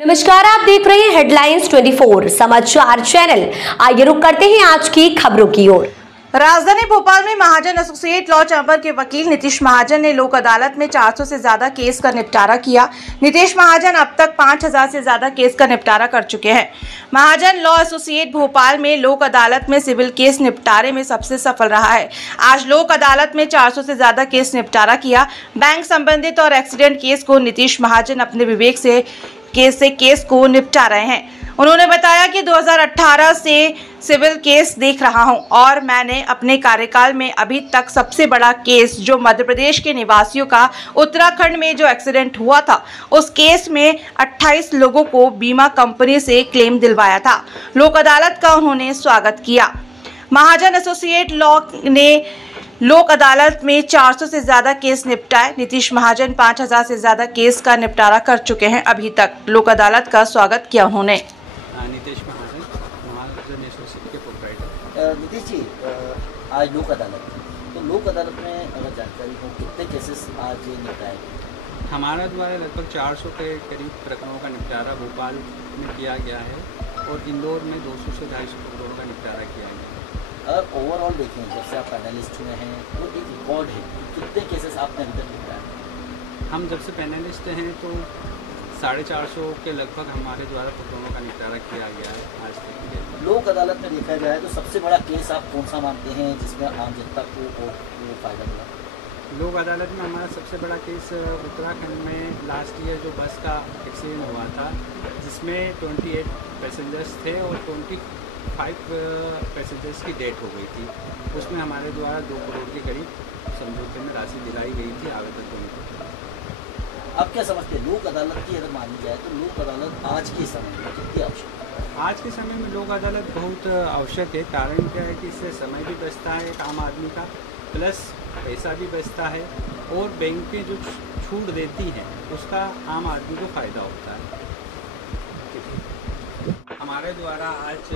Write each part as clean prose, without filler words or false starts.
नमस्कार, आप देख रहे हैं हेडलाइंस 24 समाचार चैनल। आइए रुक करते हैं आज की खबरों की ओर। राजधानी भोपाल में महाजन एसोसिएट लॉ चैम्बर के वकील नीतीश महाजन ने लोक अदालत में 400 से ज्यादा केस का निपटारा किया। नीतीश महाजन अब तक 5000 से ज्यादा केस का निपटारा कर चुके हैं। महाजन लॉ एसोसिएट भोपाल में लोक अदालत में सिविल केस निपटारे में सबसे सफल रहा है। आज लोक अदालत में 400 से ज्यादा केस निपटारा किया। बैंक संबंधित और एक्सीडेंट केस को नीतीश महाजन अपने विवेक से केस को निपटा रहे हैं। उन्होंने बताया कि 2018 से सिविल केस देख रहा हूं और मैंने अपने कार्यकाल में अभी तक सबसे बड़ा केस जो मध्य प्रदेश के निवासियों का उत्तराखंड में जो एक्सीडेंट हुआ था, उस केस में 28 लोगों को बीमा कंपनी से क्लेम दिलवाया था। लोक अदालत का उन्होंने स्वागत किया। महाजन एसोसिएट लॉ ने लोक अदालत में 400 से ज्यादा केस निपटाए। नीतीश महाजन 5000 से ज्यादा केस का निपटारा कर चुके हैं। अभी तक लोक अदालत का स्वागत किया उन्होंने। नीतीश महाजन एसोसिएट के प्रोप्राइटर। नीतीश जी, आज लोक अदालत, तो लोक अदालत में अगर जानकारी हो कितने केसेस आज निपटाए? हमारा द्वारा लगभग 400 के करीब प्रकरणों का निपटारा भोपाल में किया गया है और इंदौर में 200 से 250 प्रकरणों का निपटारा किया गया है। अगर ओवरऑल देखें, जैसे आप पैनलिस्ट हुए हैं, तो एक रिकॉर्ड है कितने केसेस आपने अभी तक निपटाए? हम जब से पैनलिस्ट हैं तो 450 के लगभग हमारे द्वारा प्रकरणों का निपटारा किया गया है आज तक। लोक अदालत में देखा जाए तो सबसे बड़ा केस आप कौन सा मानते हैं जिसमें आम जनता को फायदा मिला? लोक अदालत में हमारा सबसे बड़ा केस उत्तराखंड में लास्ट ईयर जो बस का एक्सीडेंट हुआ था, जिसमें 28 पैसेंजर्स थे और 25 पैसेंजर्स की डेथ हो गई थी। उसमें हमारे द्वारा 2 करोड़ के करीब समझौते में राशि दिलाई गई थी आवेदक को। आप क्या समझते हैं, लोक अदालत की अगर मानी जाए तो लोक अदालत आज के समय में कितनी आवश्यक है? आज के समय में लोक अदालत बहुत आवश्यक है। कारण क्या है कि इससे समय भी बचता है एक आम आदमी का, प्लस पैसा भी बचता है और बैंकें जो छूट देती हैं उसका आम आदमी को फ़ायदा होता है। हमारे द्वारा आज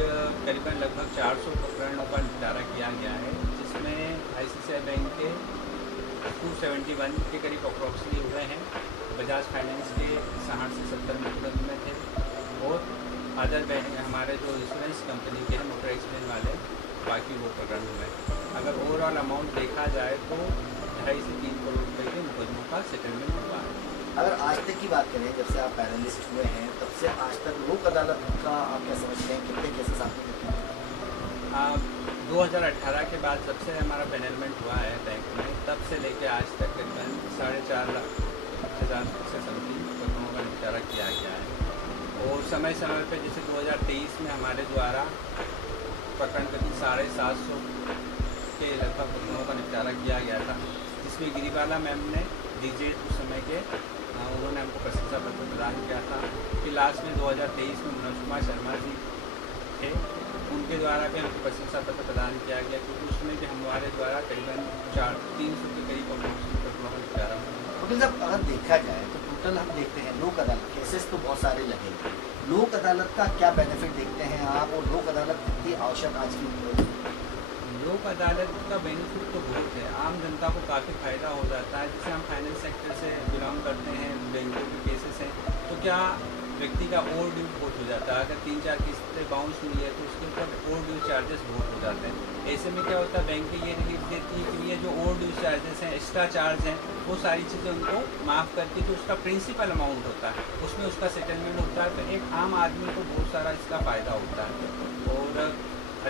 करीबन लगभग 400 प्रकरणों का निपटारा किया गया है, जिसमें ICICI बैंक के 271 के करीब अप्रॉक्सिमेटली हुए हैं, बजाज फाइनेंस के 60 से 70 मुकदमे थे और अदर बैंक हमारे जो इंश्योरेंस कंपनी के हैं मोटर एक्सीडेंट वाले, बाकी वो प्रकरण हुए। अगर ओवरऑल अमाउंट देखा जाए तो 2.5 से 3 करोड़ रुपये के मुकदमों का सेटलमेंट हुआ है। अगर आज तक की बात करें, जब से आप पैनलिस्ट हुए हैं तब से आज तक लोक अदालत का आप क्या समझते हैं, कितने केसेस आपने निपटाए? 2018 के बाद जब से हमारा पैनलमेंट हुआ है बैंक में, तब से लेकर आज तक करीबन 4.5 लाख से समथिंग प्रकरणों का निपटारा किया गया है। और समय समय पर जैसे 2023 में हमारे द्वारा प्रकरण करीब 750 के लगभग प्रकरणों का निपटारा किया गया था, जिसमें गिरिबाला मैम ने DZ उस समय के उन्होंने हमको प्रशंसा पत्र प्रदान किया था। फिर लास्ट में 2023 में मनोज कुमार शर्मा जी थे, उनके द्वारा भी हमको प्रशंसा पत्र प्रदान किया गया, क्योंकि उसमें भी हमारे द्वारा करीबन 300 के करीब प्रकरणों का निपटारा हुआ। वकील साहब, अगर देखा जाए तो टोटल हम देखते हैं लोक अदालत केसेस तो बहुत सारे लगे। लोक अदालत का क्या बेनिफिट देखते हैं आप, और लोक अदालत कितनी आवश्यक आज की? लोक अदालत का बेनिफिट तो बहुत है, आम जनता को काफ़ी फ़ायदा हो जाता है। जैसे हम फाइनेंस सेक्टर से बिलोंग करते हैं, बैंकों के केसेस हैं, तो क्या व्यक्ति का ओवर ड्यू बहुत हो जाता है। अगर 3-4 किस्तें बाउंस हुई है तो उसके ऊपर ओवर ड्यू चार्जेस बहुत हो जाते हैं। ऐसे में क्या होता है, बैंक ये रिलीफ देती है कि ये जो ओवर ड्यू चार्जेस हैं, एक्स्ट्रा चार्ज हैं, वो सारी चीज़ें उनको माफ़ करके जो उसका प्रिंसिपल अमाउंट होता है उसमें उसका सेटलमेंट होता है। तो एक आम आदमी को बहुत सारा इसका फ़ायदा होता है और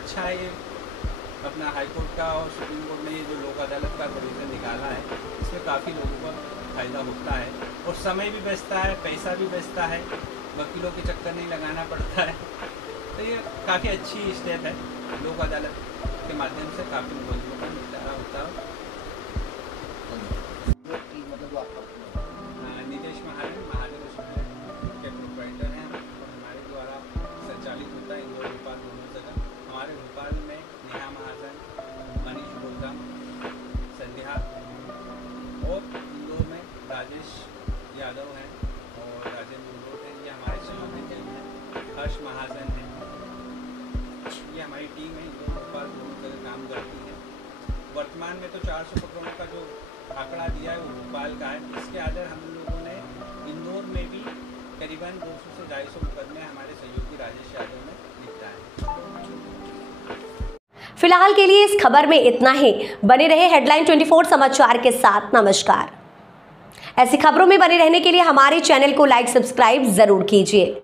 अच्छा है ये अपना हाईकोर्ट का और सुप्रीम कोर्ट ने ये जो लोक अदालत का प्रोविज़न निकाला है, इसमें काफ़ी लोगों का फ़ायदा होता है और समय भी बचता है, पैसा भी बचता है, वकीलों के चक्कर नहीं लगाना पड़ता है। तो ये काफ़ी अच्छी स्टेप है। लोक अदालत के माध्यम से काफ़ी मुकदमों का निपटारा होता है। नीतीश महाजन के प्रोप्राइटर हैं और हमारे द्वारा संचालित होता है इंदौर भोपाल दोनों जगह। हमारे भोपाल में नेहा महाजन, मनीष गोलदाम, संध्या, और इंदौर में राजेश यादव हैं और राजेंद्र उर्वोट हैं, ये हमारे सहयोगी हैं। हर्ष महाजन हैं, ये हमारी टीम है, इंदौर भोपाल दोनों जगह काम करती है। वर्तमान में तो 400 प्रकरणों का जो आंकड़ा दिया है वो भोपाल का है। इसके आधार हम लोगों ने इंदौर में भी करीबन 200 से 250 मुकदमे हमारे सहयोगी राजेश यादव ने निपटाए। फिलहाल के लिए इस खबर में इतना ही। बने रहे हेडलाइन 24 समाचार के साथ। नमस्कार। ऐसी खबरों में बने रहने के लिए हमारे चैनल को लाइक सब्सक्राइब जरूर कीजिए।